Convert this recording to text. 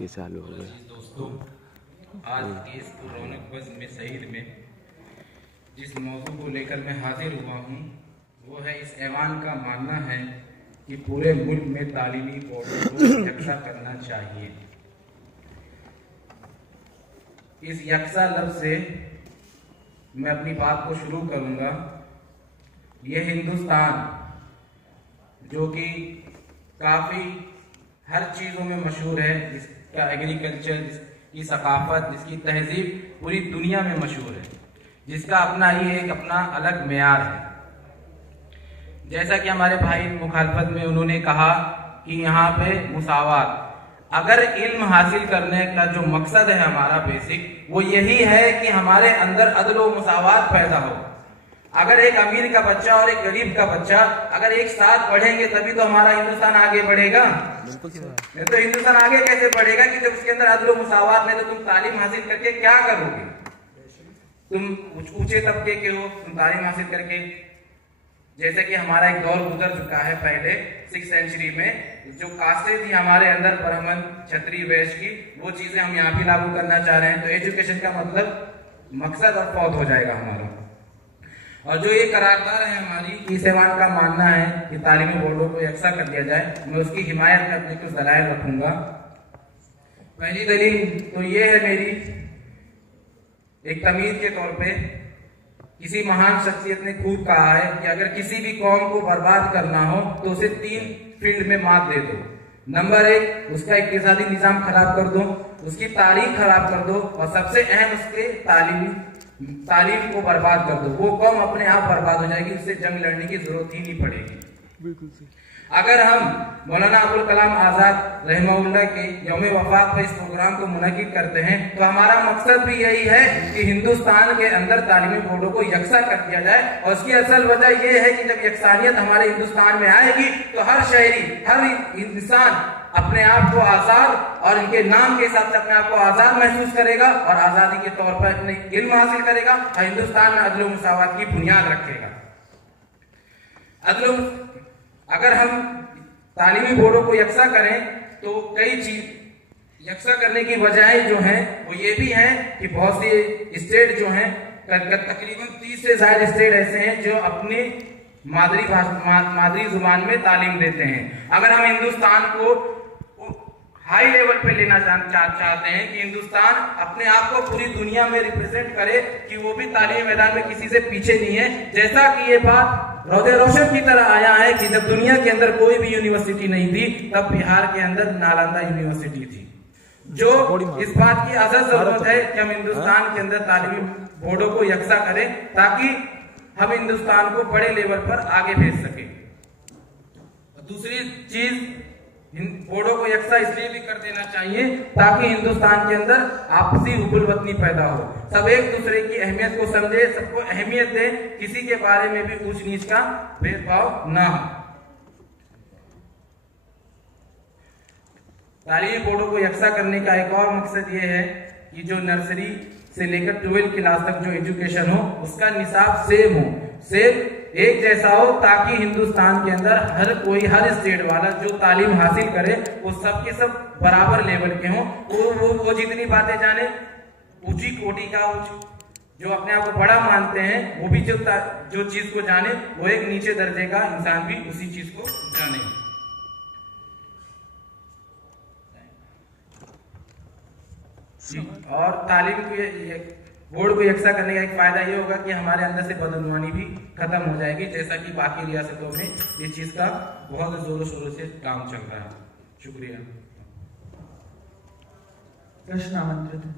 ये चालू हो गया। दोस्तों, आज की इस रौनक बज़ में शहीद में जिस मौजू को लेकर मैं हाजिर हुआ हूँ वो है, इस ऐवान का मानना है कि पूरे मुल्क में तालीमी बोर्डों को यकसा करना चाहिए। इस यकसा लफ्ज़ से मैं अपनी बात को शुरू करूँगा। ये हिंदुस्तान जो कि काफ़ी हर चीज़ों में मशहूर है, जिसका एग्रीकल्चर, जिसकी सकाफत, जिसकी तहजीब पूरी दुनिया में मशहूर है, जिसका अपना ही एक अपना अलग मेयार है। जैसा कि हमारे भाई मुखालफत में उन्होंने कहा कि यहाँ पे मुसावात, अगर इल्म हासिल करने का जो मकसद है हमारा बेसिक, वो यही है कि हमारे अंदर अदल व मुसावात पैदा हो। अगर एक अमीर का बच्चा और एक गरीब का बच्चा अगर एक साथ पढ़ेंगे तभी तो हमारा हिंदुस्तान आगे बढ़ेगा। नहीं तो हिंदुस्तान आगे कैसे बढ़ेगा कि जब उसके अंदर अदल व मुसावात नहीं, तो तुम तालीम हासिल करके क्या करोगे? तुम ऊंचे तबके के हो, तुम तालीम हासिल करके, जैसे कि हमारा एक दौर गुजर चुका है पहले 6th सेंचुरी में, जो कास्टें थी हमारे अंदर, ब्राह्मण, क्षत्रिय, वैश्य की, वो चीजें हम यहाँ भी लागू करना चाह रहे हैं। तो एजुकेशन का मतलब मकसद और फौत हो जाएगा हमारा। और जो ये करारदार है हमारी, इस ऐवान का मानना है कि तालीमी बोर्डों को यकसा कर दिया जाए, मैं उसकी हिमायत में अपने कुछ दलाइल रखूंगा। पहली दलील तो ये है मेरी, एक तमीज के तौर पे किसी महान शख्सियत ने खूब कहा है कि अगर किसी भी कौम को बर्बाद करना हो तो उसे 3 फील्ड में मात दे दो। नंबर 1, उसका इक्तिसादी निजाम खराब कर दो, उसकी तारीख खराब कर दो, और सबसे अहम उसके तालीम को बर्बाद कर दो। वो कौम अपने आप बर्बाद हो जाएगी, उससे जंग लड़ने की जरूरत ही नहीं पड़ेगी। बिल्कुल सही। अगर हम मौलाना अबुल कलाम आजाद रहमहुल्लाह के यौम वफात पर इस प्रोग्राम को मुनक़िद करते हैं, तो हमारा मकसद भी यही है कि हिंदुस्तान के अंदर तालीमी बोर्डों को यकसा कर दिया जाए। और उसकी असल वजह यह है कि जब यकसानियत हमारे हिंदुस्तान में आएगी तो हर शहरी, हर इंसान अपने आप को आजाद और इनके नाम के हिसाब से अपने आप को आजाद महसूस करेगा, और आजादी के तौर पर अपने इल्म हासिल करेगा, और हिंदुस्तान में अदल व मुसावात की बुनियाद रखेगा। अगर हम तालीमी बोर्डों को यकसा करें तो कई चीज यकसा करने की वजहें जो हैं वो ये भी हैं कि बहुत सी स्टेट जो हैं, तकरीबन 30 से ज्यादा स्टेट ऐसे हैं जो अपनी मादरी जुबान में तालीम देते हैं। अगर हम हिंदुस्तान को हाई लेवल पे लेना चाहते हैं कि हिंदुस्तान अपने आप को पूरी दुनिया में रिप्रेजेंट करे कि वो भी तालीमी मैदान में किसी से पीछे नहीं है, जैसा कि ये बात रोज़े रोशन की तरह आया है कि जब दुनिया के अंदर कोई भी यूनिवर्सिटी नहीं थी, तब बिहार के अंदर नालंदा यूनिवर्सिटी थी। जो इस बात की अजब जरूरत है कि हम हिंदुस्तान के अंदर तालीमी बोर्डों को यकसा करें, ताकि हम हिंदुस्तान को बड़े लेवल पर आगे भेज सके। दूसरी चीज, बोर्डों को यकसा इसलिए भी कर देना चाहिए ताकि हिंदुस्तान के अंदर आपसी हुबुल-वतनी पैदा हो, सब एक दूसरे की अहमियत को समझे, सबको अहमियत दे, किसी के बारे में भी ऊंच नीच का भेदभाव ना हो। तालीमी बोर्डों को यकसा करने का एक और मकसद ये है कि जो नर्सरी से लेकर 12th क्लास तक जो एजुकेशन हो, उसका निसाब सेम हो, सेम एक जैसा हो, ताकि हिंदुस्तान के अंदर हर कोई, हर स्टेट वाला जो तालीम हासिल करे वो सब के सब बराबर लेवल के हों। वो जितनी बातें जाने, ऊंची कोटि का, जो अपने आप को बड़ा मानते हैं, वो भी जो चीज को जाने, वो एक नीचे दर्जे का इंसान भी उसी चीज को जाने। और तालीम को, बोर्ड को यकसा करने का एक फायदा ये होगा कि हमारे अंदर से बदगुमानी भी खत्म हो जाएगी, जैसा कि बाकी रियासतों में इस चीज का बहुत जोरों शोरों से काम चल रहा है। शुक्रिया। प्रश्न आमंत्रित है।